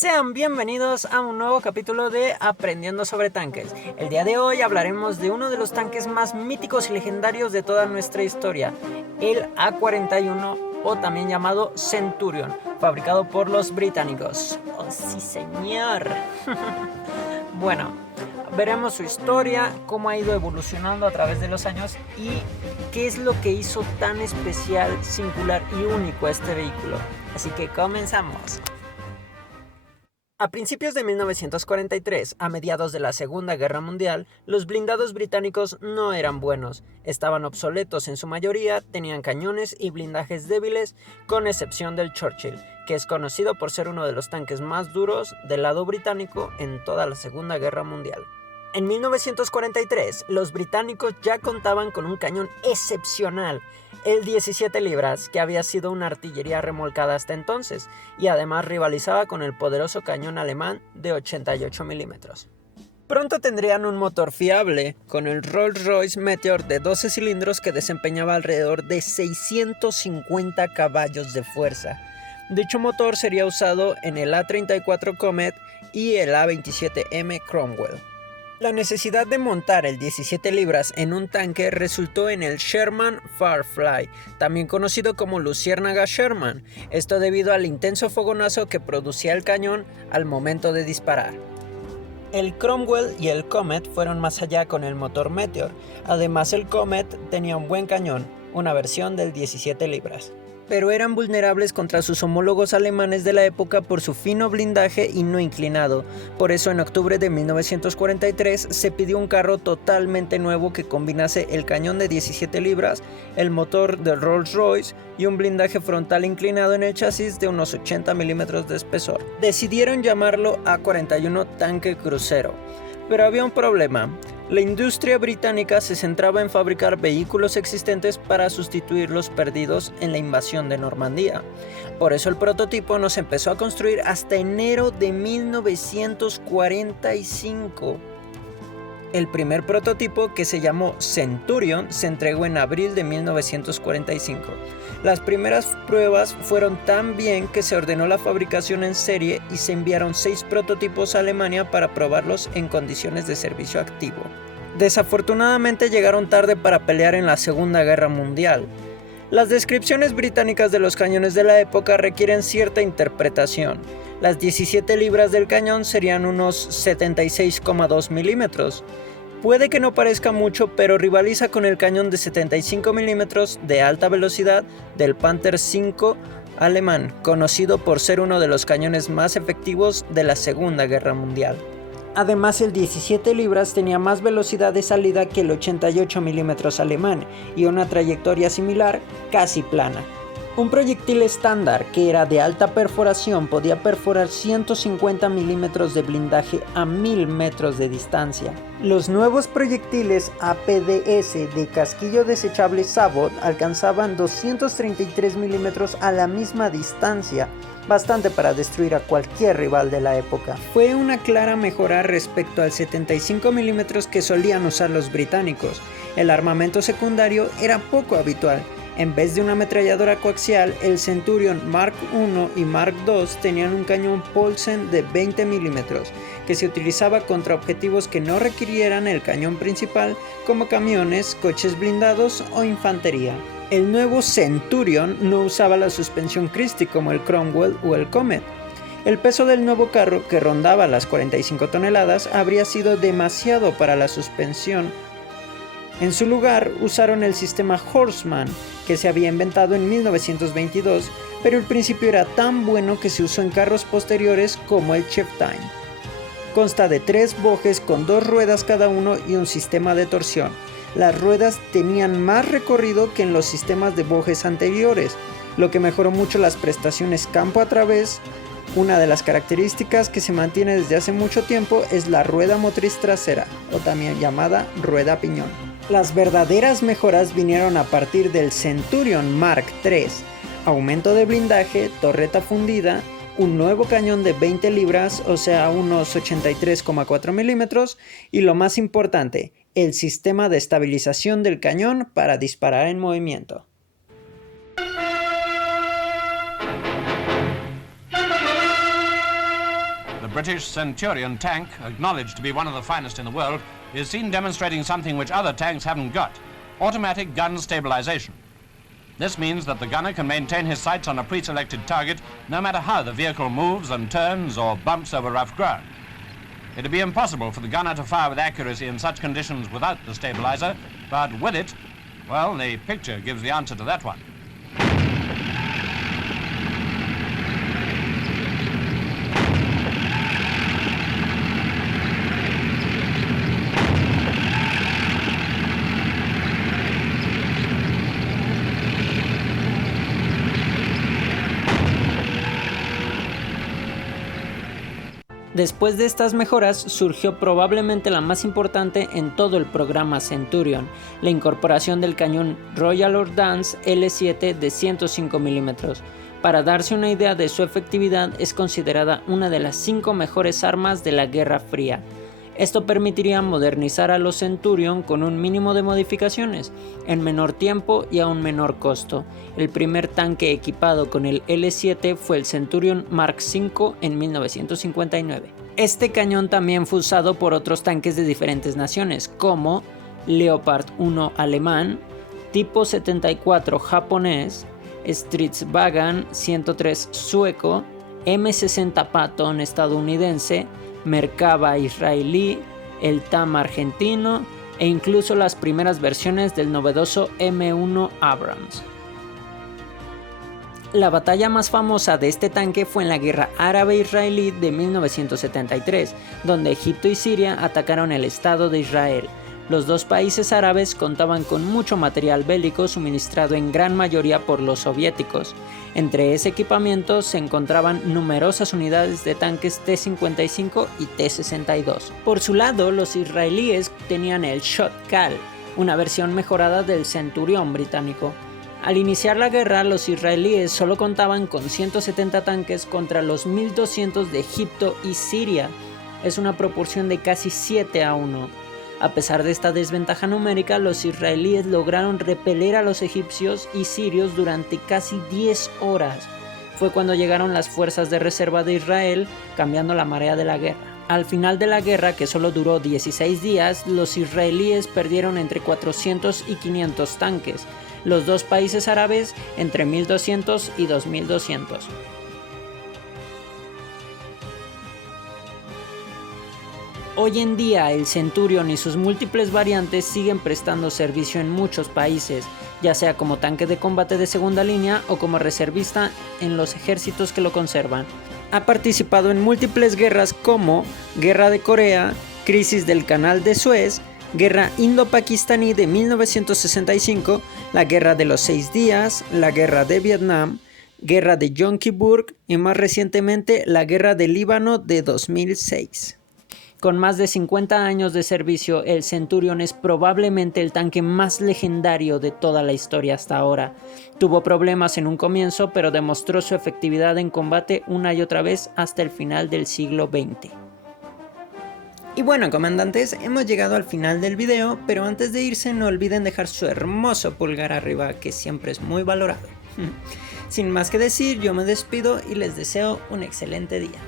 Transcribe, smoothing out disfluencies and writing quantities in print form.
Sean bienvenidos a un nuevo capítulo de Aprendiendo sobre Tanques. El día de hoy hablaremos de uno de los tanques más míticos y legendarios de toda nuestra historia, el A-41 o también llamado Centurion, fabricado por los británicos. ¡Oh, sí señor! Bueno, veremos su historia, cómo ha ido evolucionando a través de los años y qué es lo que hizo tan especial, singular y único a este vehículo. Así que comenzamos. A principios de 1943, a mediados de la Segunda Guerra Mundial, los blindados británicos no eran buenos, estaban obsoletos en su mayoría, tenían cañones y blindajes débiles, con excepción del Churchill, que es conocido por ser uno de los tanques más duros del lado británico en toda la Segunda Guerra Mundial. En 1943, los británicos ya contaban con un cañón excepcional, el 17 libras, que había sido una artillería remolcada hasta entonces, y además rivalizaba con el poderoso cañón alemán de 88 milímetros. Pronto tendrían un motor fiable, con el Rolls-Royce Meteor de 12 cilindros que desempeñaba alrededor de 650 caballos de fuerza. Dicho motor sería usado en el A-34 Comet y el A-27M Cromwell. La necesidad de montar el 17 libras en un tanque resultó en el Sherman Firefly, también conocido como Luciérnaga Sherman, esto debido al intenso fogonazo que producía el cañón al momento de disparar. El Cromwell y el Comet fueron más allá con el motor Meteor, además el Comet tenía un buen cañón, una versión del 17 libras. Pero eran vulnerables contra sus homólogos alemanes de la época por su fino blindaje y no inclinado. Por eso en octubre de 1943 se pidió un carro totalmente nuevo que combinase el cañón de 17 libras, el motor del Rolls-Royce y un blindaje frontal inclinado en el chasis de unos 80 milímetros de espesor. Decidieron llamarlo A-41 tanque crucero. Pero había un problema. La industria británica se centraba en fabricar vehículos existentes para sustituir los perdidos en la invasión de Normandía. Por eso el prototipo no se empezó a construir hasta enero de 1945. El primer prototipo, que se llamó Centurion, se entregó en abril de 1945. Las primeras pruebas fueron tan bien que se ordenó la fabricación en serie y se enviaron 6 prototipos a Alemania para probarlos en condiciones de servicio activo. Desafortunadamente llegaron tarde para pelear en la Segunda Guerra Mundial. Las descripciones británicas de los cañones de la época requieren cierta interpretación. Las 17 libras del cañón serían unos 76,2 milímetros. Puede que no parezca mucho, pero rivaliza con el cañón de 75 milímetros de alta velocidad del Panther V alemán, conocido por ser uno de los cañones más efectivos de la Segunda Guerra Mundial. Además, el 17 libras tenía más velocidad de salida que el 88 milímetros alemán y una trayectoria similar, casi plana. Un proyectil estándar que era de alta perforación podía perforar 150 milímetros de blindaje a 1000 metros de distancia. Los nuevos proyectiles APDS de casquillo desechable Sabot alcanzaban 233 milímetros a la misma distancia, bastante para destruir a cualquier rival de la época. Fue una clara mejora respecto al 75 milímetros que solían usar los británicos. El armamento secundario era poco habitual. En vez de una ametralladora coaxial, el Centurion Mark I y Mark II tenían un cañón Paulsen de 20 milímetros, que se utilizaba contra objetivos que no requirieran el cañón principal, como camiones, coches blindados o infantería. El nuevo Centurion no usaba la suspensión Christie como el Cromwell o el Comet. El peso del nuevo carro, que rondaba las 45 toneladas, habría sido demasiado para la suspensión. En su lugar, usaron el sistema Horseman, que se había inventado en 1922, pero el principio era tan bueno que se usó en carros posteriores como el Chieftain. Consta de 3 bojes con 2 ruedas cada uno y un sistema de torsión. Las ruedas tenían más recorrido que en los sistemas de bojes anteriores, lo que mejoró mucho las prestaciones campo a través. Una de las características que se mantiene desde hace mucho tiempo es la rueda motriz trasera, o también llamada rueda piñón. Las verdaderas mejoras vinieron a partir del Centurion Mark III, aumento de blindaje, torreta fundida, un nuevo cañón de 20 libras, o sea unos 83,4 milímetros, y lo más importante, el sistema de estabilización del cañón para disparar en movimiento. British Centurion tank, acknowledged to be one of the finest in the world, is seen demonstrating something which other tanks haven't got: automatic gun stabilization. This means that the gunner can maintain his sights on a pre-selected target no matter how the vehicle moves and turns or bumps over rough ground. It would be impossible for the gunner to fire with accuracy in such conditions without the stabilizer, but with it, well, the picture gives the answer to that one. Después de estas mejoras surgió probablemente la más importante en todo el programa Centurion, la incorporación del cañón Royal Ordnance L7 de 105 mm. Para darse una idea de su efectividad, es considerada una de las 5 mejores armas de la Guerra Fría. Esto permitiría modernizar a los Centurion con un mínimo de modificaciones, en menor tiempo y a un menor costo. El primer tanque equipado con el L7 fue el Centurion Mark V en 1959. Este cañón también fue usado por otros tanques de diferentes naciones, como Leopard 1 alemán, Tipo 74 japonés, Stridsvagn 103 sueco, M60 Patton estadounidense, Merkava israelí, el TAM argentino e incluso las primeras versiones del novedoso M1 Abrams. La batalla más famosa de este tanque fue en la Guerra Árabe-Israelí de 1973, donde Egipto y Siria atacaron el Estado de Israel. Los dos países árabes contaban con mucho material bélico suministrado en gran mayoría por los soviéticos. Entre ese equipamiento se encontraban numerosas unidades de tanques T-55 y T-62. Por su lado, los israelíes tenían el Shot-Kal, una versión mejorada del Centurion británico. Al iniciar la guerra, los israelíes solo contaban con 170 tanques contra los 1200 de Egipto y Siria. Es una proporción de casi 7-1. A pesar de esta desventaja numérica, los israelíes lograron repeler a los egipcios y sirios durante casi 10 horas. Fue cuando llegaron las fuerzas de reserva de Israel, cambiando la marea de la guerra. Al final de la guerra, que solo duró 16 días, los israelíes perdieron entre 400 y 500 tanques, los dos países árabes entre 1200 y 2200. Hoy en día el Centurion y sus múltiples variantes siguen prestando servicio en muchos países, ya sea como tanque de combate de segunda línea o como reservista en los ejércitos que lo conservan. Ha participado en múltiples guerras como Guerra de Corea, Crisis del Canal de Suez, Guerra Indo-Pakistaní de 1965, la Guerra de los 6 días, la Guerra de Vietnam, Guerra de Yom Kippur y más recientemente la Guerra del Líbano de 2006. Con más de 50 años de servicio, el Centurion es probablemente el tanque más legendario de toda la historia hasta ahora. Tuvo problemas en un comienzo, pero demostró su efectividad en combate una y otra vez hasta el final del siglo XX. Y bueno, comandantes, hemos llegado al final del video, pero antes de irse no olviden dejar su hermoso pulgar arriba, que siempre es muy valorado. Sin más que decir, yo me despido y les deseo un excelente día.